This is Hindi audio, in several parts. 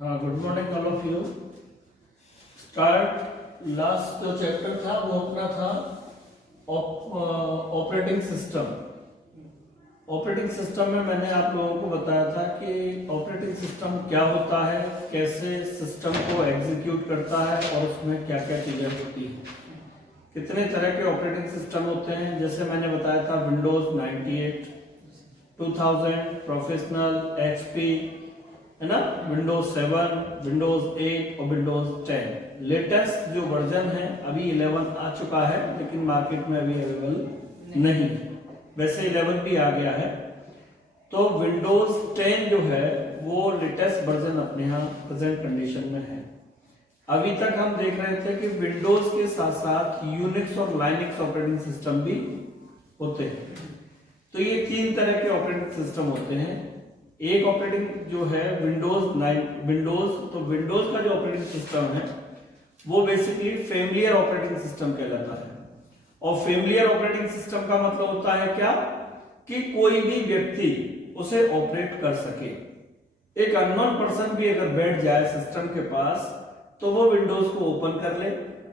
हाँ, good morning all of you. Start last जो चैप्टर था वो अपना था ऑपरेटिंग सिस्टम। ऑपरेटिंग सिस्टम में मैंने आप लोगों को बताया था कि ऑपरेटिंग सिस्टम क्या होता है, कैसे सिस्टम को एग्जीक्यूट करता है और उसमें क्या क्या चीजें होती हैं। कितने तरह के ऑपरेटिंग सिस्टम होते हैं, जैसे मैंने बताया था विंडोज 98, 2000, प्रोफेशनल, HP, है ना, विंडोज 7, विंडोज 8 और विंडोज 10। लेटेस्ट जो वर्जन है अभी 11 आ चुका है, लेकिन मार्केट में अभी अवेलेबल नहीं है। वैसे 11 भी आ गया है। तो विंडोज 10 जो है वो लेटेस्ट वर्जन अपने यहाँ प्रेजेंट कंडीशन में है। अभी तक हम देख रहे थे कि विंडोज के साथ साथ यूनिक्स और लाइनक्स ऑपरेटिंग सिस्टम भी होते हैं। तो ये तीन तरह के ऑपरेटिंग सिस्टम होते हैं। एक ऑपरेटिंग जो है विंडोज, तो विंडोज का जो ऑपरेटिंग सिस्टम है वो बेसिकली फेमिलियर ऑपरेटिंग सिस्टम कहलाता है। और फेमिलियर ऑपरेटिंग सिस्टम का मतलब होता है क्या, कि कोई भी व्यक्ति उसे ऑपरेट कर सके। एक अननोन पर्सन भी अगर बैठ जाए सिस्टम के पास तो वो विंडोज को ओपन कर ले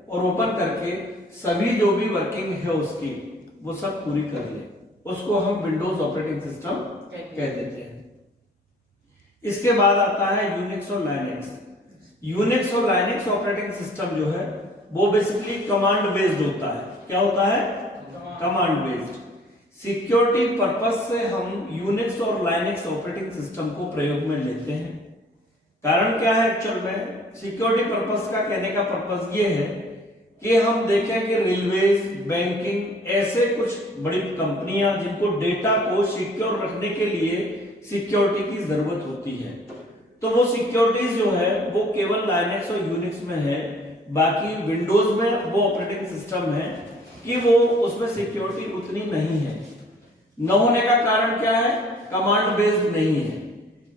और ओपन करके सभी जो भी वर्किंग है उसकी वो सब पूरी कर ले, उसको हम विंडोज ऑपरेटिंग सिस्टम कह देते हैं। इसके बाद आता है यूनिक्स और लाइनक्स। यूनिक्स और लाइनक्स ऑपरेटिंग सिस्टम जो है वो बेसिकली कमांड बेस्ड होता है। क्या होता है? Command based. सिक्योरिटी पर्पस से हम यूनिक्स और लाइनक्स ऑपरेटिंग सिस्टम को प्रयोग में लेते हैं। कारण क्या है एक्चुअल में? सिक्योरिटी पर्पस का कहने का पर्पस ये है कि हम देखें कि रेलवेज, बैंकिंग, ऐसे कुछ बड़ी कंपनियां जिनको डेटा को सिक्योर रखने के लिए सिक्योरिटी की जरूरत होती है, तो वो सिक्योरिटीज जो है वो केवल लाइनक्स और यूनिक्स में है। बाकी विंडोज में वो ऑपरेटिंग सिस्टम है कि वो उसमें सिक्योरिटी उतनी नहीं है। न होने का कारण क्या है? कमांड बेस्ड नहीं है।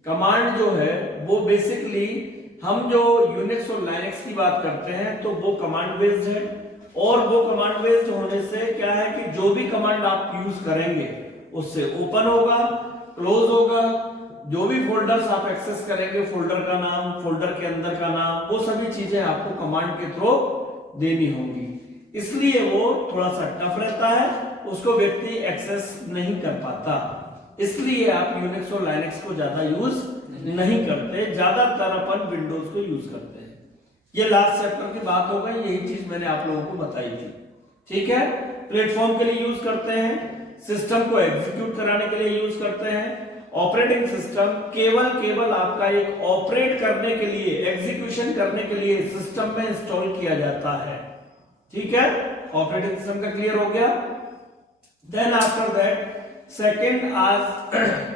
कमांड जो है वो बेसिकली हम जो यूनिक्स और लाइनक्स की बात करते हैं तो वो कमांड बेस्ड है। और वो कमांड बेस्ड होने से क्या है कि जो भी कमांड आप यूज करेंगे उससे ओपन होगा, क्लोज होगा, जो भी फोल्डर्स आप एक्सेस करेंगे, फोल्डर का नाम, फोल्डर के अंदर का नाम, वो सभी चीजें आपको कमांड के थ्रू देनी होंगी। इसलिए वो थोड़ा सा टफ रहता है, उसको व्यक्ति एक्सेस नहीं कर पाता। इसलिए आप यूनिक्स और लाइनक्स को ज्यादा यूज नहीं करते, ज्यादातर अपन विंडोज को यूज करते हैं। ये लास्ट चैप्टर की बात हो गई, यही चीज मैंने आप लोगों को बताई थी। ठीक है, प्लेटफॉर्म के लिए यूज करते हैं, सिस्टम को एग्जीक्यूट कराने के लिए यूज करते हैं। ऑपरेटिंग सिस्टम केवल आपका एक ऑपरेट करने के लिए, एग्जीक्यूशन करने के लिए सिस्टम में इंस्टॉल किया जाता है। ठीक है, ऑपरेटिंग सिस्टम का क्लियर हो गया। देन आफ्टर दैट सेकेंड आज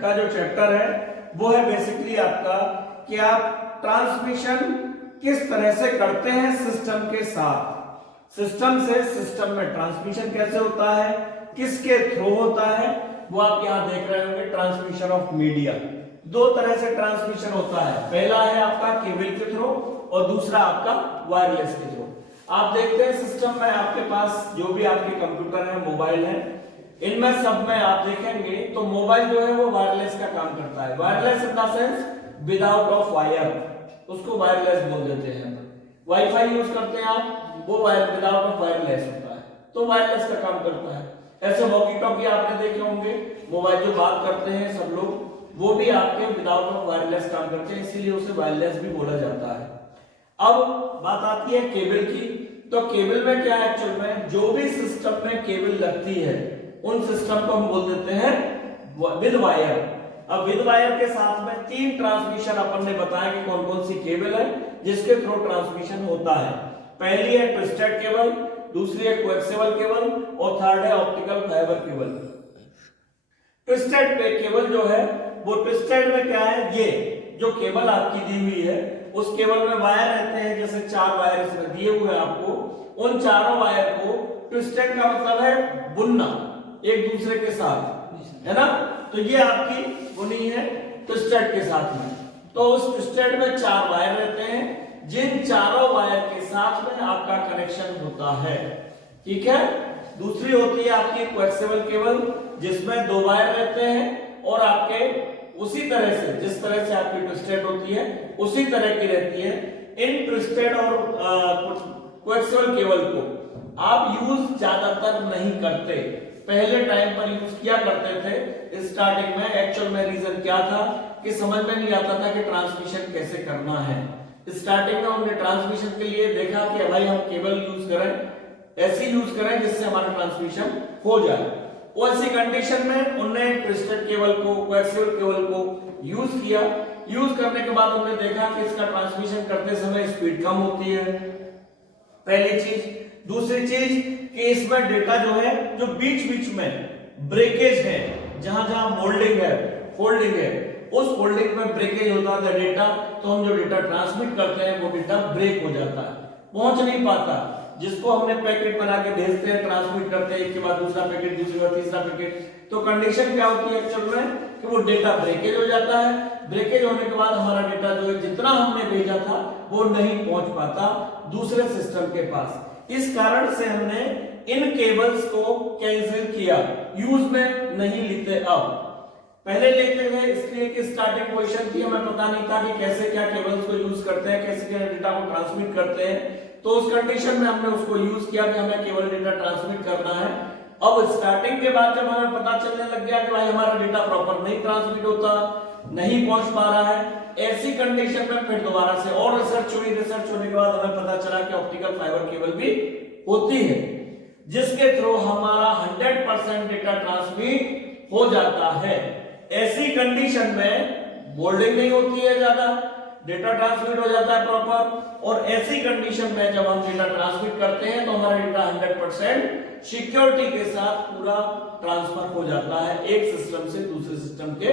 का जो चैप्टर है वो है बेसिकली आपका कि आप ट्रांसमिशन किस तरह से करते हैं सिस्टम के साथ। सिस्टम से सिस्टम में ट्रांसमिशन कैसे होता है, किसके थ्रू होता है, वो आप यहां देख रहे होंगे। ट्रांसमिशन ऑफ मीडिया, दो तरह से ट्रांसमिशन होता है। पहला है आपका केबल के थ्रू और दूसरा आपका वायरलेस के थ्रू। आप देखते हैं सिस्टम में आपके पास जो भी आपके कंप्यूटर है, मोबाइल है, इनमें सब में आप देखेंगे तो मोबाइल जो है वो वायरलेस का काम करता है। Wireless in the sense without of wire, उसको वायरलेस बोल देते हैं। वाईफाई यूज करते हैं आप, वो विदाउट ऑफ वायरलेस होता है, तो वायरलेस का काम करता है। ऐसे वॉकी टॉकी आपने देखे होंगे, मोबाइल जो बात करते हैं सब लोग, वो भी आपके विदाउट ऑफ वायरलेस काम करते हैं, इसीलिए उसे वायरलेस भी बोला जाता है। अब बात आती है केबल की। तो केबल में क्या है एक्चुअल में, जो भी सिस्टम में केबल लगती है उन सिस्टम को हम बोल देते हैं विद वायर। अब विद वायर के साथ में तीन ट्रांसमिशन अपन ने बताया कि कौन कौन सी केबल है जिसके थ्रू ट्रांसमिशन होता है। पहली है ट्विस्टेड केबल, दूसरी है कोएक्सियल केबल और थर्ड है optical fibre cable. Twisted cable जो है वो, ट्विस्टेड में क्या है, ये जो केबल आपकी दी हुई है उस केबल में वायर रहते हैं, जैसे 4 वायर इसमें दिए हुए हैं आपको, उन चारों वायर को ट्विस्टेड का मतलब है बुनना एक दूसरे के साथ, है ना। तो ये आपकी बुनी है ट्विस्टेड के साथ में। तो उस ट्विस्टेड में 4 वायर रहते हैं, जिन चारों वायर के साथ में आपका कनेक्शन होता है। ठीक है, दूसरी होती है आपकी कोएक्सियल केबल, जिसमें 2 वायर रहते हैं और आपके उसी तरह से, जिस तरह से आपकी ट्विस्टेड होती है उसी तरह की रहती है। इन ट्विस्टेड और कोएक्सियल केबल को आप यूज ज्यादातर नहीं करते, पहले टाइम पर यूज किया करते थे। स्टार्टिंग में एक्चुअल में रीजन क्या था कि समझ में नहीं आता था कि ट्रांसमिशन कैसे करना है। स्टार्टिंग में हमने ट्रांसमिशन के लिए देखा कि भाई हम केबल यूज करें, ऐसी यूज करें जिससे हमारा ट्रांसमिशन हो जाए। ऐसी कंडीशन में उन्होंने ट्विस्टेड केबल को, कोएक्सियल केबल को यूज किया। यूज करने के बाद उन्होंने देखा कि इसका ट्रांसमिशन करते समय स्पीड कम होती है, पहली चीज। दूसरी चीज कि इसमें डेटा जो है, जो बीच बीच में ब्रेकेज है, जहां जहां मोल्डिंग है, फोल्डिंग है, उस फोल्डिंग में ब्रेकेज होता है डेटा, तो हम जो डेटा ट्रांसमिट करते हैं वो डेटा ब्रेक हो जाता है, पहुंच नहीं पाता। जिसको हमने पैकेट बना के भेजते हैं, ट्रांसमिट करते हैं, एक के बाद दूसरा पैकेट, दूसरे बाद तीसरा पैकेट, तो कंडीशन क्या होती है एक्चुअल में कि वो डेटा ब्रेकेज हो जाता है। ब्रेकेज होने के बाद हमारा डेटा जो है जितना हमने भेजा था वो नहीं पहुंच पाता दूसरे सिस्टम के पास। इस कारण से हमने इन केबल्स को कैंसिल किया, यूज में नहीं लेते। अब पहले लेते थे इसलिए कि स्टार्टिंग पोजीशन थी, हमें पता नहीं था कि कैसे क्या केबल्स को यूज करते हैं, कैसे क्या डेटा को ट्रांसमिट करते हैं। तो उस कंडीशन में हमने उसको यूज किया कि हमें केवल डेटा ट्रांसमिट करना है। अब स्टार्टिंग के बाद जब हमें पता चलने लग गया कि भाई हमारा डेटा प्रॉपर नहीं ट्रांसमिट होता, नहीं पहुंच पा रहा है, ऐसी कंडीशन में फिर दोबारा से और रिसर्च हुई। रिसर्च होने के बाद हमें पता चला कि ऑप्टिकल फाइबर केबल भी होती है जिसके थ्रू हमारा 100% डेटा ट्रांसमिट हो जाता है। ऐसी कंडीशन में मोल्डिंग नहीं होती है, ज्यादा डेटा ट्रांसमिट हो जाता है प्रॉपर। और ऐसी कंडीशन में जब हम डेटा ट्रांसमिट करते हैं तो हमारा डेटा 100% सिक्योरिटी के साथ पूरा ट्रांसफर हो जाता है एक सिस्टम से दूसरे सिस्टम के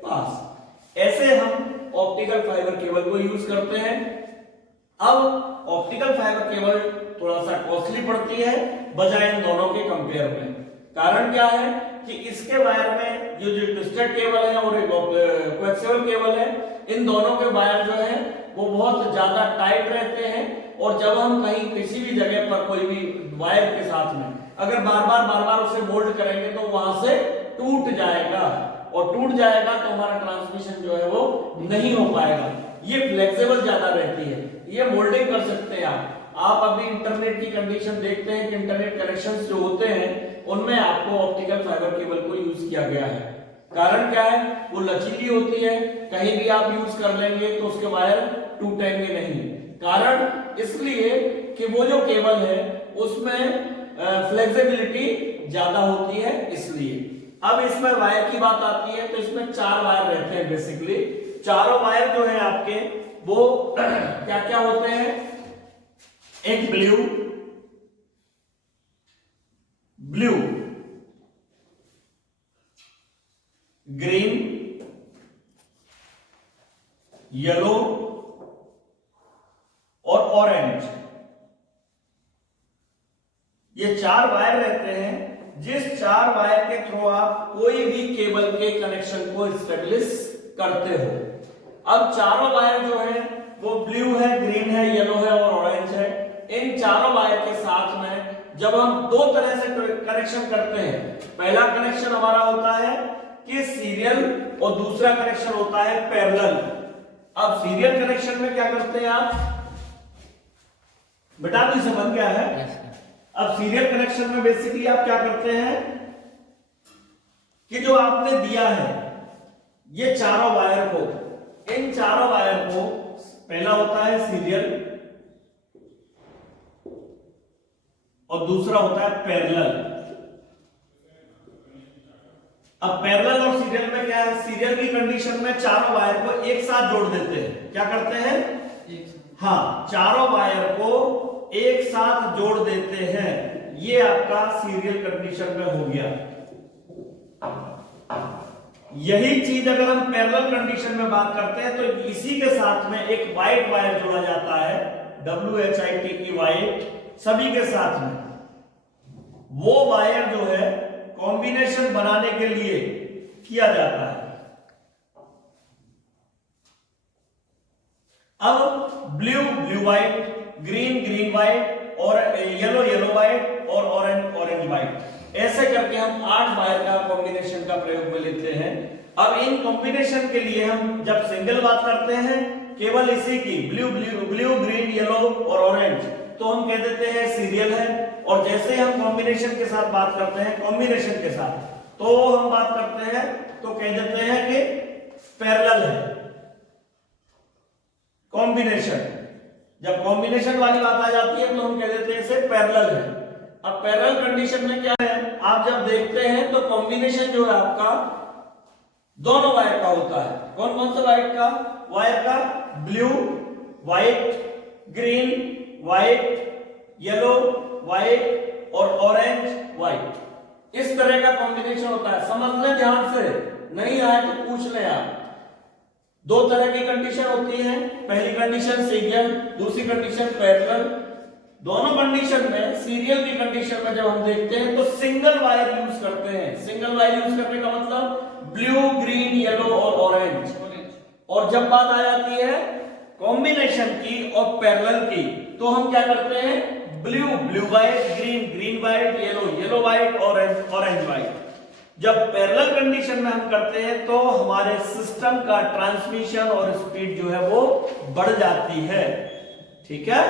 पास। ऐसे हम ऑप्टिकल फाइबर केबल को यूज करते हैं। अब ऑप्टिकल फाइबर केबल थोड़ा सा कॉस्टली पड़ती है बजाय इन दोनों के कंपेयर में। कारण क्या है कि इसके वायर में जो ट्विस्टेड केबल है और एक कोएक्सियल केबल है, इन दोनों के वायर जो है वो बहुत ज्यादा टाइट रहते हैं। और जब हम कहीं किसी भी जगह पर कोई भी वायर के साथ में अगर बार बार उसे मोल्ड करेंगे तो वहां से टूट जाएगा, और टूट जाएगा तो हमारा ट्रांसमिशन जो है वो नहीं हो पाएगा। ये फ्लेक्सिबल ज्यादा रहती है, ये मोल्डिंग कर सकते हैं आप अभी इंटरनेट की कंडीशन देखते हैं कि इंटरनेट कनेक्शंस जो होते हैं उनमें आपको ऑप्टिकल फाइबर केबल को यूज किया गया है। कारण क्या है, वो लचीली होती है, कहीं भी आप यूज कर लेंगे तो उसके वायर टूटेंगे नहीं। कारण इसलिए कि वो जो केबल है उसमें फ्लेक्सिबिलिटी ज्यादा होती है, इसलिए। अब इसमें वायर की बात आती है तो इसमें 4 वायर रहते हैं बेसिकली। चारों वायर जो है आपके वो क्या क्या होते हैं, एक ब्लू, ग्रीन, येलो और ऑरेंज, ये 4 वायर रहते हैं। जिस 4 वायर के थ्रू आप कोई भी केबल के कनेक्शन को एस्टेब्लिश करते हो। अब चारों वायर जो है वो ब्लू है, ग्रीन है, येलो है और ऑरेंज है। इन चारों वायर के साथ में जब हम 2 तरह से कनेक्शन करते हैं, पहला कनेक्शन हमारा होता है कि सीरियल और दूसरा कनेक्शन होता है पैरेलल। अब सीरियल कनेक्शन में क्या करते हैं आप बेटा, तो इसे बन गया है। अब सीरियल कनेक्शन में बेसिकली आप क्या करते हैं कि जो आपने दिया है ये चारों वायर को, इन चारों वायर को, पहला होता है सीरियल और दूसरा होता है पैरेलल। अब पैरेलल और सीरियल में क्या है, सीरियल की कंडीशन में चारों वायर को एक साथ जोड़ देते हैं। क्या करते हैं, हाँ, चारों वायर को एक साथ जोड़ देते हैं। ये आपका सीरियल कंडीशन में हो गया। यही चीज अगर हम पैरेलल कंडीशन में बात करते हैं तो इसी के साथ में एक व्हाइट वायर जोड़ा जाता है, WHITE व्हाइट, सभी के साथ में। वो वायर जो है कॉम्बिनेशन बनाने के लिए किया जाता है। अब ब्लू व्हाइट, ग्रीन व्हाइट और येलो व्हाइट और ऑरेंज व्हाइट, ऐसे करके हम 8 वायर का कॉम्बिनेशन का प्रयोग में लेते हैं। अब इन कॉम्बिनेशन के लिए हम जब सिंगल बात करते हैं केवल इसी की ब्लू ग्रीन येलो और ऑरेंज, तो हम कह देते हैं सीरियल है। और जैसे हम कॉम्बिनेशन के साथ बात करते हैं, कॉम्बिनेशन के साथ तो हम बात करते हैं तो कह देते हैं कि पैरेलल है। कॉम्बिनेशन, जब कॉम्बिनेशन वाली बात आ जाती है तो हम कह देते हैं इसे पैरेलल है। अब पैरेलल कंडीशन में क्या है, आप जब देखते हैं तो कॉम्बिनेशन जो है आपका दोनों वायर का होता है। कौन कौन सा वायर का blue white green white yellow white और ऑरेंज व्हाइट, इस तरह का कॉम्बिनेशन होता है। समझ लें ध्यान से, नहीं आए तो पूछ लें आप। दो तरह की कंडीशन होती है, पहली कंडीशन सीरियल, दूसरी कंडीशन पैरेलल। दोनों कंडीशन में, सीरियल की कंडीशन में जब हम देखते हैं तो सिंगल वायर यूज करते हैं। सिंगल वायर यूज करने का मतलब ब्लू ग्रीन येलो और ऑरेंज। और जब बात आ जाती है कॉम्बिनेशन की और पैरेलल की, तो हम क्या करते हैं, blue white green white yellow white orange white. जब पैरेलल कंडीशन में हम करते हैं तो हमारे सिस्टम का ट्रांसमिशन और स्पीड जो है वो बढ़ जाती है, ठीक है।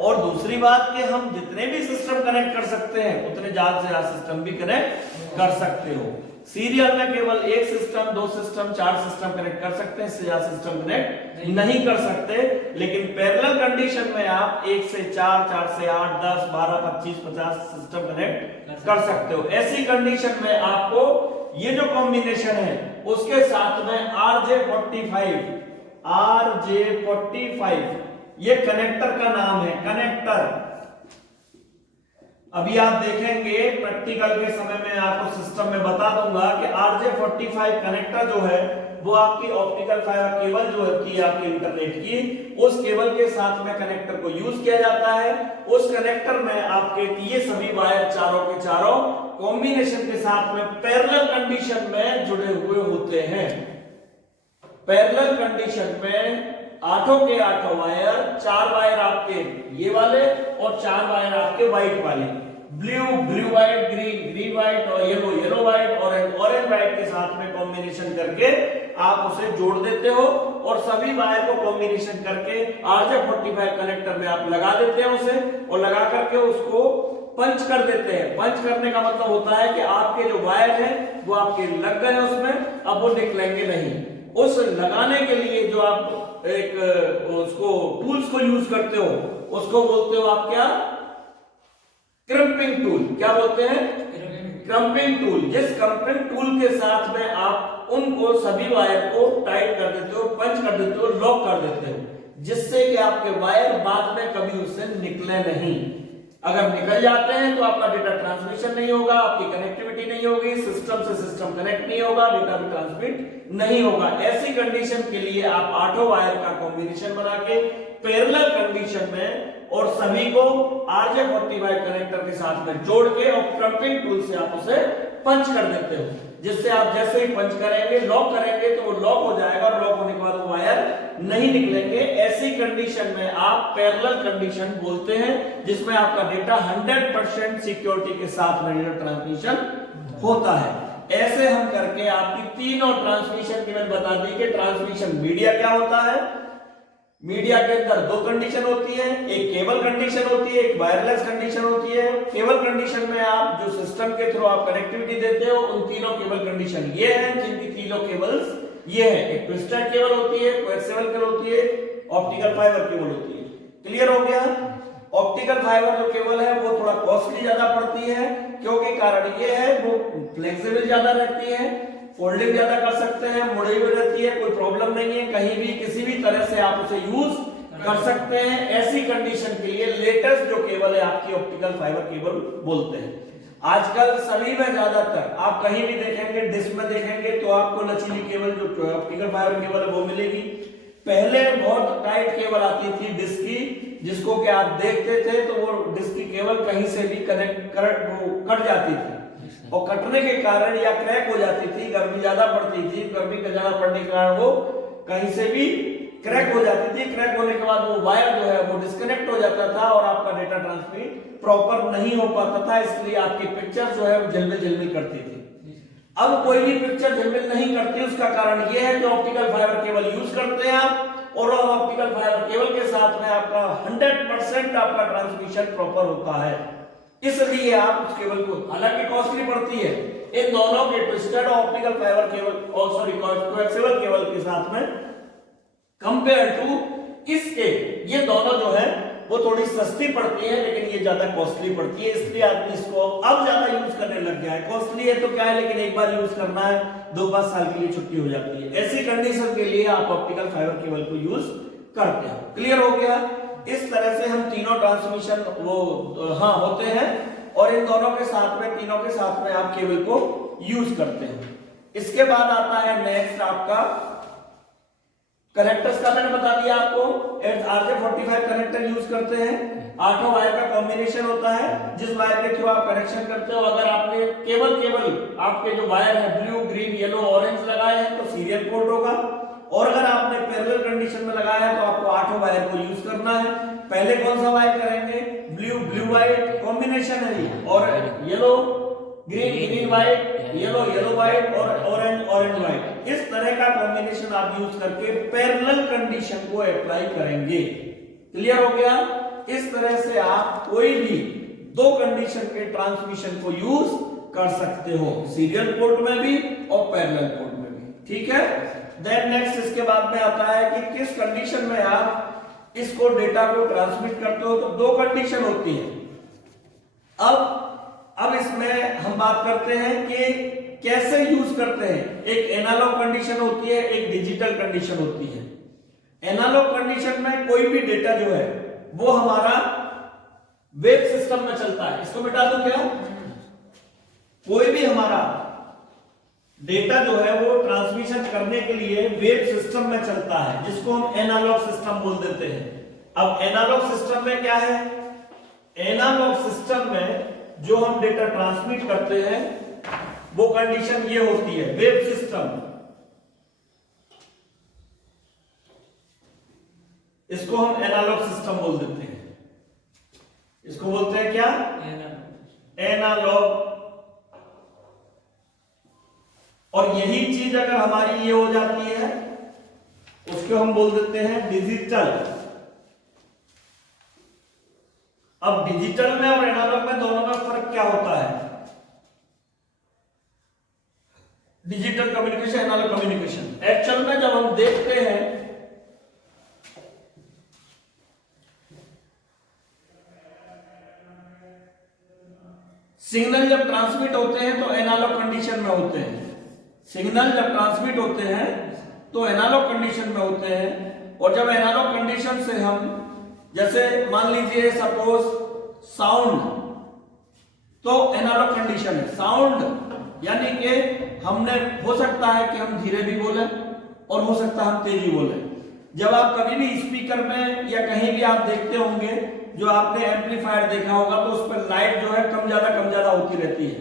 और दूसरी बात कि हम जितने भी सिस्टम कनेक्ट कर सकते हैं उतने ज्यादा से ज्यादा सिस्टम भी कनेक्ट कर सकते हो। सीरियल में केवल एक सिस्टम, दो सिस्टम, चार सिस्टम कनेक्ट कर सकते हैं, इससे ज्यादा सिस्टम कनेक्ट नहीं कर सकते। लेकिन पैरेलल कंडीशन में आप 1 से 4, 4 से 8, 10, 12, 25, 50 सिस्टम कनेक्ट कर सकते हो। ऐसी कंडीशन में आपको ये जो कॉम्बिनेशन है उसके साथ में RJ45 ये कनेक्टर का नाम है, कनेक्टर। अभी आप देखेंगे प्रैक्टिकल के समय में आपको सिस्टम में बता दूंगा कि RJ45 कनेक्टर जो है वो आपकी ऑप्टिकल फाइबर केबल जो है की आपकी इंटरनेट की, उस केबल के साथ में कनेक्टर को यूज किया जाता है। उस कनेक्टर में आपके ये सभी वायर चारों के चारों कॉम्बिनेशन के साथ में पैरेलल कंडीशन में जुड़े हुए होते हैं। पैरेलल कंडीशन में आठों के आठों वायर, 4 वायर आपके ये वाले और 4 वायर आपके व्हाइट वाले, ब्लू व्हाइट ग्रीन व्हाइट और येलो व्हाइट ऑरेंज व्हाइट के साथ में कॉम्बिनेशन करके आप उसे जोड़ देते हो और सभी वायर को कॉम्बिनेशन करके RJ45 कनेक्टर में आप लगा देते हैं उसे, और लगा करके उसको पंच कर देते हैं। पंच करने का मतलब होता है कि आपके जो वायर है वो आपके लग गए उसमें, अब वो निकलेंगे नहीं। उस लगाने के लिए जो आप एक उसको टूल्स को यूज करते हो उसको बोलते हो आप क्या, क्रम्पिंग टूल। क्या बोलते हैं, क्रम्पिंग टूल। जिस क्रम्पिंग टूल के साथ में आप उनको सभी वायर को टाइट कर देते हो, पंच कर देते हो, लॉक कर देते हो, जिससे कि आपके वायर बाद में कभी उससे निकले नहीं। अगर निकल जाते हैं तो आपका डेटा ट्रांसमिशन नहीं होगा, आपकी कनेक्टिविटी नहीं होगी, सिस्टम से सिस्टम कनेक्ट नहीं होगा, डेटा भी ट्रांसमिट नहीं होगा। ऐसी कंडीशन के लिए आप 8 वायर का कॉम्बिनेशन बना के पैरेलल कंडीशन में और सभी को RJ45 कनेक्टर के साथ में जोड़ के और क्रम्पिंग टूल से आप उसे पंच कर देते हो, जिससे आप जैसे ही पंच करेंगे, लॉक करेंगे तो वो लॉक हो जाएगा और लॉक होने के बाद वो वायर नहीं निकलेंगे। ऐसी कंडीशन में आप पैरेलल कंडीशन बोलते हैं, जिसमें आपका डेटा 100% सिक्योरिटी के साथ में डेटा ट्रांसमिशन होता है। ऐसे हम करके आपकी तीनों ट्रांसमिशन की मैंने बता दी कि ट्रांसमिशन मीडिया क्या होता है। मीडिया के अंदर 2 कंडीशन होती है, एक केबल कंडीशन होती है, एक वायरलेस कंडीशन होती है। केबल कंडीशन में आप जो सिस्टम के थ्रू आप कनेक्टिविटी देते हो उन तीनों केबल कंडीशन ये हैं, जिनकी तीनों केबल्स ये है। एक ट्विस्टेड केबल होती है, कोएक्सियल केबल होती है, ऑप्टिकल फाइबर केबल होती है। क्लियर हो गया। ऑप्टिकल फाइबर जो केबल है वो थोड़ा कॉस्टली ज्यादा पड़ती है, क्योंकि कारण ये है वो फ्लेक्सिबल ज्यादा रहती है, फोल्डिंग ज्यादा कर सकते हैं, मुड़ी हुई रहती है, कोई प्रॉब्लम नहीं है, कहीं भी किसी भी तरह से आप उसे यूज कर सकते हैं। ऐसी कंडीशन के लिए लेटेस्ट जो केबल है आपकी ऑप्टिकल फाइबर केबल बोलते हैं। आजकल सभी में ज्यादातर आप कहीं भी देखेंगे, डिश में देखेंगे तो आपको लचीली केबल जो ऑप्टिकल फाइबर केबल है वो मिलेगी। पहले बहुत टाइट केबल आती थी डिश की, जिसको कि आप देखते थे तो वो डिश की केबल कहीं से भी कट जाती थी और कटने के कारण या क्रैक हो जाती थी, गर्मी ज्यादा पड़ती थी, गर्मी का ज्यादा पड़ने के कारण वो कहीं से भी क्रैक हो जाती थी। क्रैक होने के बाद वो वायर जो है वो डिस्कनेक्ट हो जाता था और आपका डेटा ट्रांसमिट प्रॉपर नहीं हो पाता था, इसलिए आपकी पिक्चर जो है वो झिलमिल करती थी। अब कोई भी पिक्चर झिलमिल नहीं करती, उसका कारण यह है कि ऑप्टिकल फाइबर केबल यूज करते हैं आप, और ऑप्टिकल फाइबर केबल के साथ में आपका 100% आपका ट्रांसमिशन प्रॉपर होता है, इसलिए आप उस केबल को, हालांकि कॉस्टली पड़ती है, इन दोनों के ट्विस्टेड ऑप्टिकल फाइबर केबल और सॉरी कोएक्सियल केबल के साथ में कंपेयर टू इसके, ये दोनों जो है वो थोड़ी सस्ती पड़ती है, लेकिन ये ज्यादा कॉस्टली पड़ती है, इसलिए आदमी इसको अब ज्यादा यूज करने लग गया है। कॉस्टली है तो क्या है, लेकिन एक बार यूज करना है, 2-5 साल के लिए छुट्टी हो जाती है, ऐसी कंडीशन के लिए आप ऑप्टिकल फाइबर केबल को यूज करते हो। क्लियर हो गया? इस तरह से हम तीनों ट्रांसमिशन वो होते हैं, और इन दोनों के साथ में, तीनों के साथ में आप केबल को यूज करते हैं। इसके बाद आता है नेक्स्ट आपका कनेक्टर्स का, मैंने बता दिया आपको, RJ45 कनेक्टर यूज करते हैं, 8 वायर का कॉम्बिनेशन होता है, जिस वायर के थ्रू आप कनेक्शन करते हो। अगर आपने केवल आपके जो वायर है ब्लू, ग्रीन, येलो, ऑरेंज लगाए हैं तो सीरियल पोर्ट होगा, और अगर आपने पैरेलल कंडीशन में लगाया है तो आपको 8 वायर को यूज करना है। पहले कौन सा वायर करेंगे? ब्लू व्हाइट कॉम्बिनेशन है, और yellow green white, yellow white, और ऑरेंज व्हाइट, इस तरह का कॉम्बिनेशन आप यूज करके पैरेलल कंडीशन को अप्लाई करेंगे। क्लियर हो गया? इस तरह से आप कोई भी 2 कंडीशन के ट्रांसमिशन को यूज कर सकते हो, सीरियल पोर्ट में भी और पैरेलल पोर्ट में भी। ठीक है? देन नेक्स्ट इसके बाद में आता है कि किस कंडीशन में आप इसको डेटा को ट्रांसमिट करते हो, तो 2 कंडीशन होती है। अब इसमें हम बात करते हैं कि कैसे यूज करते हैं। एक एनालॉग कंडीशन होती है, एक डिजिटल कंडीशन होती है। एनालॉग कंडीशन में कोई भी डेटा जो है वो हमारा वेव सिस्टम में चलता है। इसको मिटा दूं क्या? कोई भी हमारा डेटा जो है वो ट्रांसमिशन करने के लिए वेव सिस्टम में चलता है, जिसको हम एनालॉग सिस्टम बोल देते हैं। अब एनालॉग सिस्टम में क्या है? एनालॉग सिस्टम में जो हम डेटा ट्रांसमिट करते हैं वो कंडीशन ये होती है, वेव सिस्टम। इसको हम एनालॉग सिस्टम बोल देते हैं। इसको बोलते हैं क्या? एनालॉग। और यही चीज अगर हमारी ये हो जाती है, उसको हम बोल देते हैं डिजिटल। अब डिजिटल में और एनालॉग में दोनों में फर्क क्या होता है? Digital communication, analogue communication. Actual में जब हम देखते हैं सिग्नल जब ट्रांसमिट होते हैं तो एनालॉग कंडीशन में होते हैं। सिग्नल जब ट्रांसमिट होते हैं तो एनालॉग कंडीशन में होते हैं, और जब एनालॉग कंडीशन से हम, जैसे मान लीजिए सपोज साउंड, तो एनालॉग कंडीशन है। साउंड यानी कि हमने, हो सकता है कि हम धीरे भी बोले और हो सकता है हम तेजी बोले। जब आप कभी भी स्पीकर में या कहीं भी आप देखते होंगे, जो आपने एम्पलीफायर देखा होगा, तो उस पर लाइट जो है कम ज्यादा होती रहती है।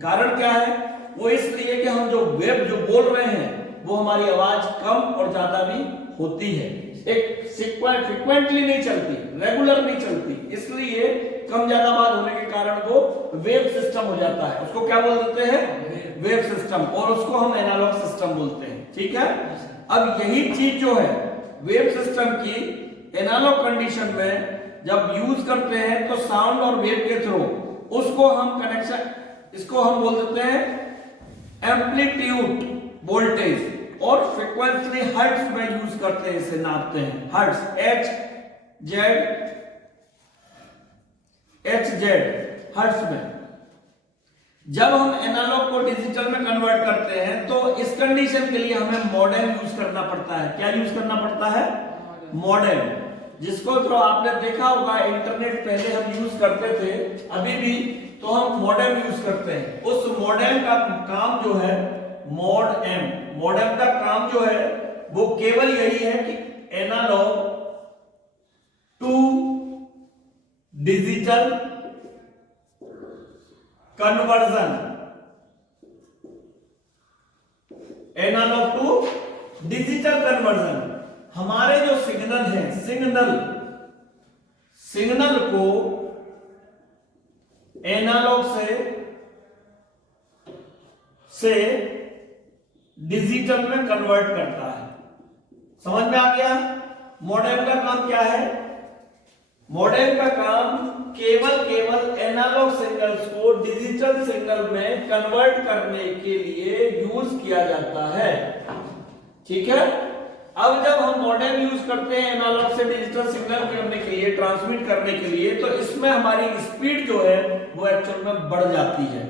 कारण क्या है? वो इसलिए कि हम जो वेव जो बोल रहे हैं वो हमारी आवाज कम और ज्यादा भी होती है, एक फ्रिक्वेंटली नहीं चलती, रेगुलर नहीं चलती, इसलिए कम ज्यादा आवाज होने के कारण वो वेव सिस्टम हो जाता है। उसको क्या बोल देते हैं? वेव सिस्टम, और उसको हम एनालॉग सिस्टम बोलते हैं। ठीक है? अब यही चीज जो है वेव सिस्टम की एनालॉग कंडीशन में जब यूज करते हैं तो साउंड और वेव के थ्रू उसको हम कनेक्शन, इसको हम बोल देते हैं एम्पलीट्यूड वोल्टेज, और फ्रीक्वेंसी हर्ट्ज में यूज करते हैं, इसे नापते हैं हर्ट्ज, HZ हर्ट्ज में। जब हम एनालॉग को डिजिटल में कन्वर्ट करते हैं तो इस कंडीशन के लिए हमें मॉडेम यूज करना पड़ता है। क्या यूज करना पड़ता है? मॉडेम, जिसको तो आपने देखा होगा, इंटरनेट पहले हम यूज करते थे, अभी भी तो हम मॉडेम यूज करते हैं। उस मॉडेम का काम जो है, मॉडेम का काम जो है वो केवल यही है कि analogue to digital conversion, analogue to digital conversion. हमारे जो सिग्नल है, सिग्नल को एनालॉग से से डिजिटल में कन्वर्ट करता है। समझ में आ गया? मॉडेम का काम क्या है? मॉडेम का काम केवल एनालॉग सिग्नल्स को डिजिटल सिग्नल में कन्वर्ट करने के लिए यूज किया जाता है। ठीक है। अब जब हम मॉडेम यूज करते हैं एनालॉग से डिजिटल सिग्नल करने के लिए, ट्रांसमिट करने के लिए, तो इसमें हमारी स्पीड जो है वो एक्चुअल में बढ़ जाती है।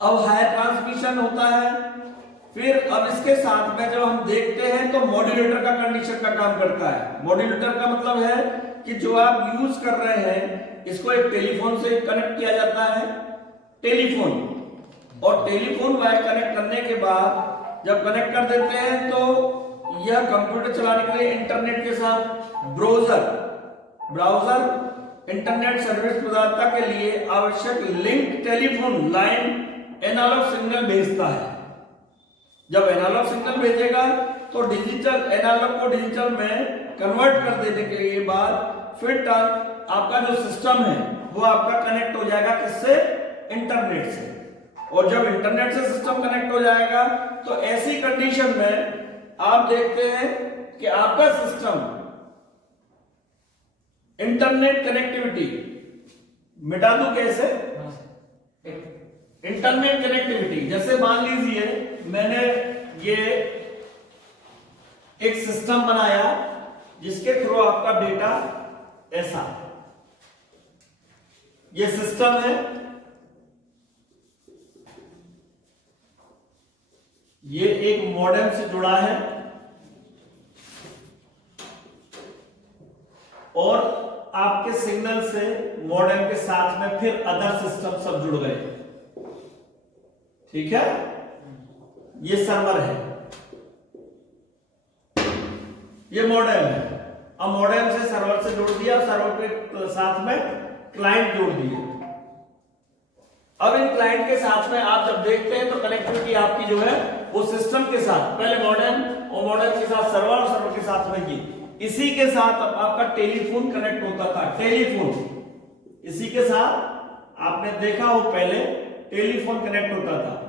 अब हायर ट्रांसमिशन होता है। फिर अब इसके साथ में जब हम देखते हैं तो मॉड्यूलेटर का कंडीशन का काम करता है। मॉड्यूलेटर का मतलब है कि जो आप यूज कर रहे हैं इसको एक टेलीफोन से कनेक्ट किया जाता है, टेलीफोन, और टेलीफोन वायर कनेक्ट करने के बाद जब कनेक्ट कर देते हैं तो यह कंप्यूटर चलाने के लिए इंटरनेट के साथ ब्राउजर इंटरनेट सर्विस प्रदाता के लिए आवश्यक link telephone line analogue signal भेजता है। जब एनालॉग सिग्नल भेजेगा तो डिजिटल एनालॉग को डिजिटल में कन्वर्ट कर देने के बाद फिर आपका जो सिस्टम है वो आपका कनेक्ट हो जाएगा किससे? इंटरनेट से। और जब इंटरनेट से सिस्टम कनेक्ट हो जाएगा तो ऐसी कंडीशन में आप देखते हैं कि आपका सिस्टम इंटरनेट कनेक्टिविटी, मिटा दूं कैसे? इंटरनेट कनेक्टिविटी, जैसे मान लीजिए मैंने ये एक सिस्टम बनाया जिसके थ्रू आपका डेटा ऐसा, ये सिस्टम है, ये एक मॉडेम से जुड़ा है और आपके सिग्नल से मॉडेम के साथ में फिर अदर सिस्टम सब जुड़ गए। ठीक है। ये सर्वर है, ये मॉडेम है। अब मॉडेम से सर्वर से जोड़ दिया, सर्वर के साथ में क्लाइंट जोड़ दिए। अब इन क्लाइंट के साथ में आप जब देखते हैं तो कनेक्टिविटी आपकी जो है वो सिस्टम के साथ, पहले मॉडेम और मॉडेम के साथ सर्वर और सर्वर के साथ में की, इसी के साथ आपका टेलीफोन कनेक्ट होता था। टेलीफोन, इसी के साथ आपने देखा हो पहले टेलीफोन कनेक्ट होता था।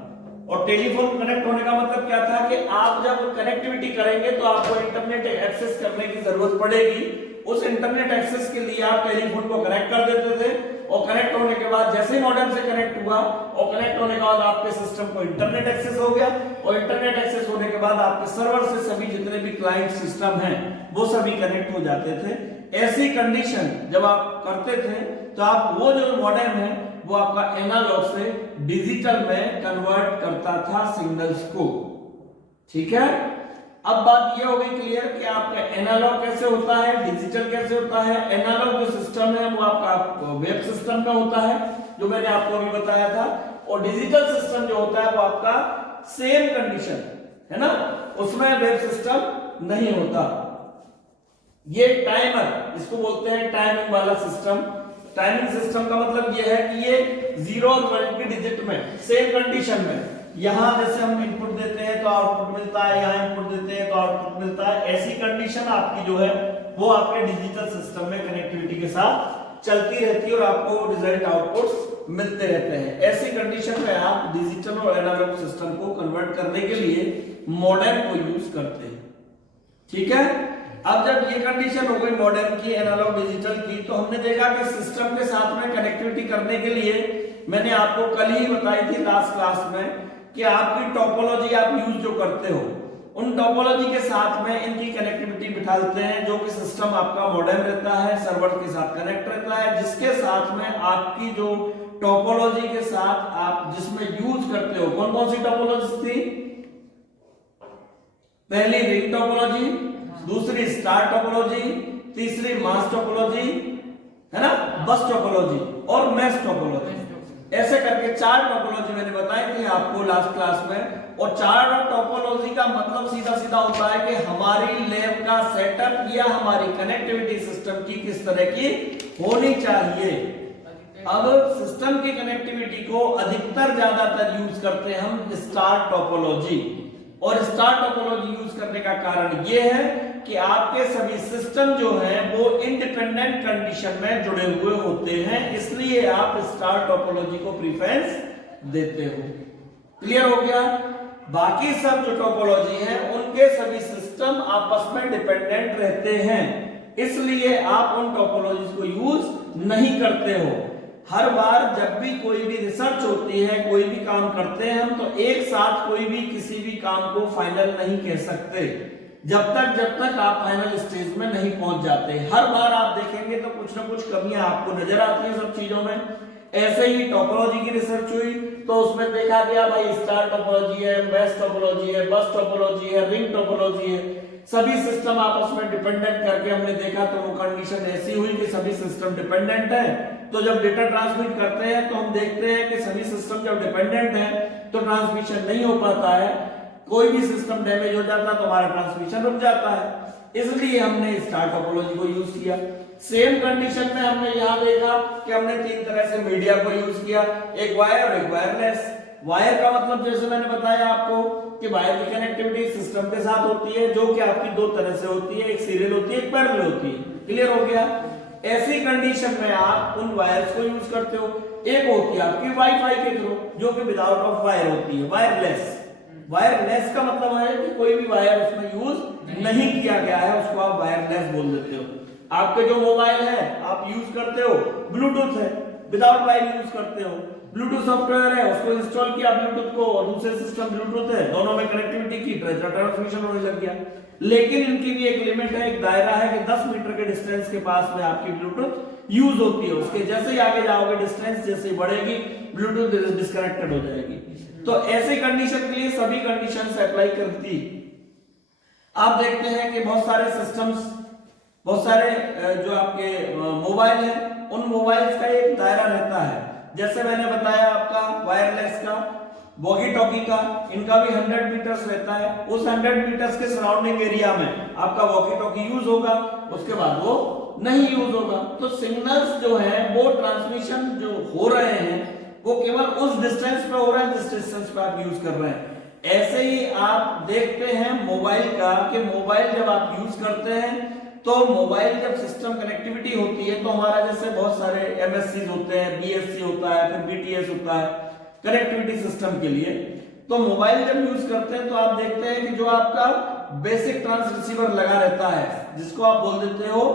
और टेलीफोन कनेक्ट होने का मतलब क्या था कि आप जब कनेक्टिविटी करेंगे तो आपको इंटरनेट एक्सेस करने की जरूरत पड़ेगी। उस इंटरनेट एक्सेस के लिए आप टेलीफोन को कनेक्ट कर देते थे और कनेक्ट होने के बाद जैसे ही मॉडेम से कनेक्ट हुआ और कनेक्ट होने के बाद आपके सिस्टम को इंटरनेट एक्सेस हो गया और इंटरनेट एक्सेस होने के बाद आपके सर्वर से सभी जितने भी क्लाइंट सिस्टम हैं वो सभी कनेक्ट हो जाते थे। ऐसी कंडीशन जब आप करते थे तो आप वो जो मॉडेम है वो आपका एनालॉग से डिजिटल में कन्वर्ट करता था सिग्नल्स को। ठीक है। अब बात ये हो गई क्लियर कि आपका एनालॉग कैसे होता है, डिजिटल कैसे होता है। एनालॉग जो सिस्टम है वो आपका वेब सिस्टम में होता है जो मैंने आपको अभी बताया था, और डिजिटल सिस्टम जो होता है वो आपका सेम कंडीशन है ना, उसमें वेब सिस्टम नहीं होता। ये टाइमर, इसको बोलते हैं टाइमिंग वाला सिस्टम। टाइमिंग सिस्टम का मतलब यह है कि ये 0 और 1 की डिजिट में सेम कंडीशन में, यहां जैसे हम इनपुट देते हैं तो आउटपुट मिलता है, यहां इनपुट देते हैं तो आउटपुट मिलता है। ऐसी कंडीशन आपकी जो है वो आपके डिजिटल सिस्टम में कनेक्टिविटी के साथ चलती रहती है और आपको रिजल्ट आउटपुट्स मिलते रहते हैं। ऐसी कंडीशन में आप डिजिटल और एनालॉग सिस्टम को कन्वर्ट करने के लिए मॉडेम को यूज करते हैं। ठीक है। अब जब ये कंडीशन हो गई मॉडेम की, एनालॉग डिजिटल की, तो हमने देखा कि सिस्टम के साथ में कनेक्टिविटी करने के लिए मैंने आपको कल ही बताई थी लास्ट क्लास में कि आपकी टोपोलॉजी आप यूज जो करते हो उन टोपोलॉजी के साथ में इनकी कनेक्टिविटी बिठा देते हैं, जो कि सिस्टम आपका मॉडेम रहता है, सर्वर के साथ कनेक्ट रहता है, जिसके साथ में आपकी जो टोपोलॉजी के साथ आप जिसमें यूज करते हो, कौन कौन सी टोपोलॉजी थी? पहली रिंग टोपोलॉजी, दूसरी स्टार टोपोलॉजी, तीसरी मास टोपोलॉजी है ना, बस टोपोलॉजी और मैश टोपोलॉजी। ऐसे करके 4 टोपोलॉजी मैंने बताई थी आपको लास्ट क्लास में। और 4 टोपोलॉजी का मतलब सीधा सीधा होता है कि हमारी लैब का सेटअप या हमारी कनेक्टिविटी सिस्टम की किस तरह की होनी चाहिए। अब सिस्टम की कनेक्टिविटी को अधिकतर ज्यादातर यूज करते हैं हम स्टार टोपोलॉजी, और स्टार टोपोलॉजी यूज करने का कारण यह है कि आपके सभी सिस्टम जो हैं वो इंडिपेंडेंट कंडीशन में जुड़े हुए होते हैं, इसलिए आप स्टार टोपोलॉजी को प्रेफरेंस देते हो। क्लियर हो गया? बाकी सब जो टोपोलॉजी है उनके सभी सिस्टम आपस में डिपेंडेंट रहते हैं, इसलिए आप उन टोपोलॉजीज को यूज नहीं करते हो। हर बार जब भी कोई भी रिसर्च होती है, कोई भी काम करते हैं हम, तो एक साथ कोई भी किसी भी काम को फाइनल नहीं कह सकते जब तक आप फाइनल स्टेज में नहीं पहुंच जाते। हर बार आप देखेंगे तो कुछ ना कुछ कमियां आपको नजर आती है सब चीजों में। ऐसे ही टोपोलॉजी की रिसर्च हुई तो उसमें देखा गया भाई स्टार टोपोलॉजी है, बेस टोपोलॉजी है, बस टोपोलॉजी है, रिंग टोपोलॉजी है, सभी सिस्टम आपस में डिपेंडेंट करके हमने देखा तो वो कंडीशन ऐसी हुई कि सभी सिस्टम डिपेंडेंट है। तो जब डेटा ट्रांसमिट करते हैं तो हम देखते हैं कि सभी सिस्टम जब डिपेंडेंट है तो ट्रांसमिशन नहीं हो पाता है, कोई भी सिस्टम डैमेज हो जाता है तो हमारा ट्रांसमिशन रुक जाता है, इसलिए हमने स्टार टोपोलॉजी को यूज किया। सेम कंडीशन में हमने यहां देखा कि हमने तीन तरह से मीडिया को यूज किया, एक वायर और एक वायरलेस। वायर का मतलब जैसे मैंने बताया आपको कि वायर की कनेक्टिविटी सिस्टम के साथ होती है, जो कि आपकी दो तरह से होती है, एक सीरियल होती है, एक पैरेलल होती है। क्लियर हो गया? ऐसी कंडीशन में आप उन वायर्स को यूज करते हो। एक होती है आपकी वाईफाई के थ्रू, जो कि विदाउट ऑफ वायर होती है, वायरलेस। वायरलेस का मतलब है कि कोई भी वायर उसमें यूज नहीं किया गया है, उसको आप वायरलेस बोल देते हो। आपके जो मोबाइल है आप यूज करते हो ब्लूटूथ है, विदाउट वायर यूज करते हो, ब्लूटूथ सॉफ्टवेयर है, उसको इंस्टॉल किया ब्लूटूथ को और दूसरे सिस्टम ब्लूटूथ है, दोनों में कनेक्टिविटी की, ट्रांसमिशन होने लग गया। लेकिन इनकी भी एक लिमिट है, एक दायरा है कि 10 मीटर के डिस्टेंस के पास में आपकी ब्लूटूथ यूज होती है। उसके जैसे ही आगे जाओगे डिस्टेंस जैसे ही बढ़ेगी ब्लूटूथ डिस्कनेक्टेड हो जाएगी। तो ऐसी कंडीशन के लिए सभी कंडीशंस अप्लाई करती। आप देखते हैं कि बहुत सारे सिस्टम्स, बहुत सारे जो आपके मोबाइल है उन मोबाइल्स का एक दायरा रहता है। जैसे मैंने बताया आपका वायरलेस का, वॉकी टॉकी का, इनका भी 100 मीटर्स रहता है। उस 100 मीटर्स के सराउंडिंग एरिया में आपका वॉकी टॉकी यूज होगा, उसके बाद वो नहीं यूज होगा। तो सिग्नल्स जो है वो ट्रांसमिशन जो हो रहे हैं वो केवल उस डिस्टेंस पे हो रहा है जिस डिस्टेंस पे आप यूज कर रहे हैं। ऐसे ही आप देखते हैं मोबाइल का कि मोबाइल जब आप यूज करते हैं तो मोबाइल जब सिस्टम कनेक्टिविटी होती है तो हमारा जैसे बहुत सारे एमएससी होते हैं, बीएससी होता है, फिर बीटीएस होता है कनेक्टिविटी सिस्टम के लिए। तो मोबाइल जब यूज करते हैं तो आप देखते हैं कि जो आपका बेसिक ट्रांस रिसीवर लगा रहता है, जिसको आप बोल देते हो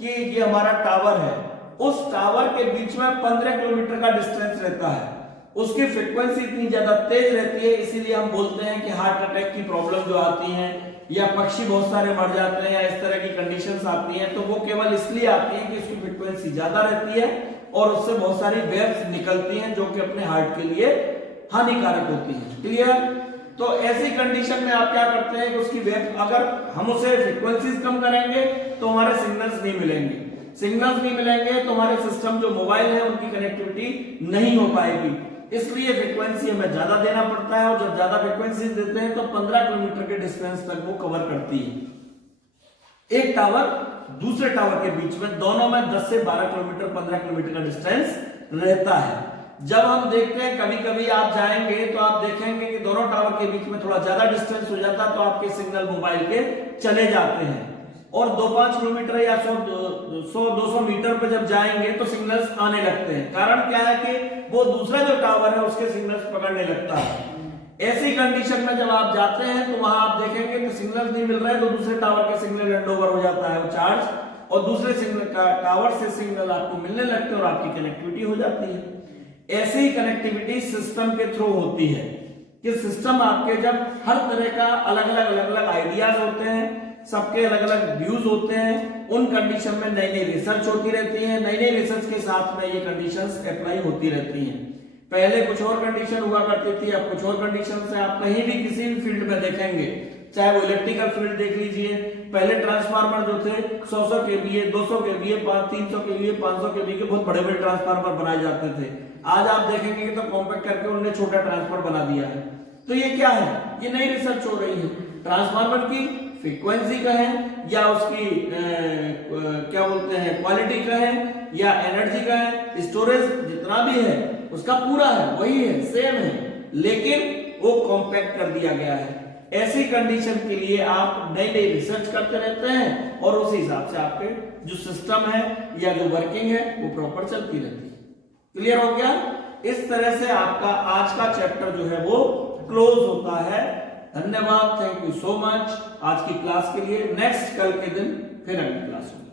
कि ये हमारा टावर है, उस टावर के बीच में 15 किलोमीटर का डिस्टेंस रहता है। उसकी फ्रीक्वेंसी इतनी ज्यादा तेज रहती है, इसीलिए हम बोलते हैं कि हार्ट अटैक की प्रॉब्लम जो आती है या पक्षी बहुत सारे मर जाते हैं या इस तरह की कंडीशंस आती हैं, तो वो केवल इसलिए आती हैं कि उसकी फ्रीक्वेंसी ज्यादा रहती है और उससे बहुत सारी वेव्स निकलती हैं जो कि अपने हार्ट के लिए हानिकारक होती हैं। क्लियर? तो ऐसी कंडीशन में आप क्या करते हैं कि उसकी वेव, अगर हम उसे फ्रीक्वेंसीज कम करेंगे तो हमारे सिग्नल्स नहीं मिलेंगे, सिग्नल्स नहीं मिलेंगे तो हमारे सिस्टम जो मोबाइल है उनकी कनेक्टिविटी नहीं हो पाएगी। इसलिए फ्रीक्वेंसी हमें ज्यादा देना पड़ता है और जब ज्यादा फ्रीक्वेंसी देते हैं तो 15 किलोमीटर के डिस्टेंस तक वो कवर करती है। एक टावर दूसरे टावर के बीच में दोनों में 10 से 12 किलोमीटर 15 किलोमीटर का डिस्टेंस रहता है। जब हम देखते हैं कभी कभी आप जाएंगे तो आप देखेंगे कि दोनों टावर के बीच में थोड़ा ज्यादा डिस्टेंस हो जाता है तो आपके सिग्नल मोबाइल के चले जाते हैं और 2-5 किलोमीटर या 100-200 मीटर पे जब जाएंगे तो सिग्नल्स आने लगते हैं। कारण क्या है कि वो दूसरा जो टावर है उसके सिग्नल्स पकड़ने लगता है। ऐसी कंडीशन में जब आप जाते हैं तो वहां आप देखेंगे कि सिग्नल नहीं मिल रहा है तो दूसरे टावर के सिग्नल हैंडओवर हो जाता है वो चार्ज, और दूसरे सिग्नल का टावर से सिग्नल आपको मिलने लगते हैं और आपकी कनेक्टिविटी हो जाती है। ऐसी कनेक्टिविटी सिस्टम के थ्रू होती है कि सिस्टम आपके जब हर तरह का अलग अलग आइडियाज होते हैं, सबके अलग अलग व्यूज होते हैं, उन कंडीशन में नई नई रिसर्च होती रहती है, नई नई रिसर्च के साथ में ये कंडीशंस अप्लाई होती रहती हैं। पहले कुछ और कंडीशन हुआ करती थी, अब कुछ और कंडीशन है। आप कहीं भी किसी भी फील्ड में देखेंगे, चाहे वो इलेक्ट्रिकल फील्ड देख लीजिए, पहले ट्रांसफार्मर जो थे 100 केवीए, 200 केवीए, 300 केवीए, 500 केवीए के बहुत बड़े बड़े ट्रांसफार्मर बनाए जाते थे। आज आप देखेंगे तो कॉम्पैक्ट करके उन्होंने छोटा ट्रांसफार्मर बना दिया है। तो ये क्या है? ये नई रिसर्च हो रही है। ट्रांसफार्मर की फ्रीक्वेंसी का है या उसकी क्या बोलते हैं क्वालिटी का है या एनर्जी का है, स्टोरेज जितना भी है उसका पूरा है, वही है, सेम है, लेकिन वो कॉम्पैक्ट कर दिया गया है। ऐसी कंडीशन के लिए आप नई नई रिसर्च करते रहते हैं और उसी हिसाब से आपके जो सिस्टम है या जो वर्किंग है वो प्रॉपर चलती रहती है। क्लियर हो गया? इस तरह से आपका आज का चैप्टर जो है वो क्लोज होता है। धन्यवाद, थैंक यू सो मच आज की क्लास के लिए। नेक्स्ट कल के दिन फिर अगली क्लास होगी।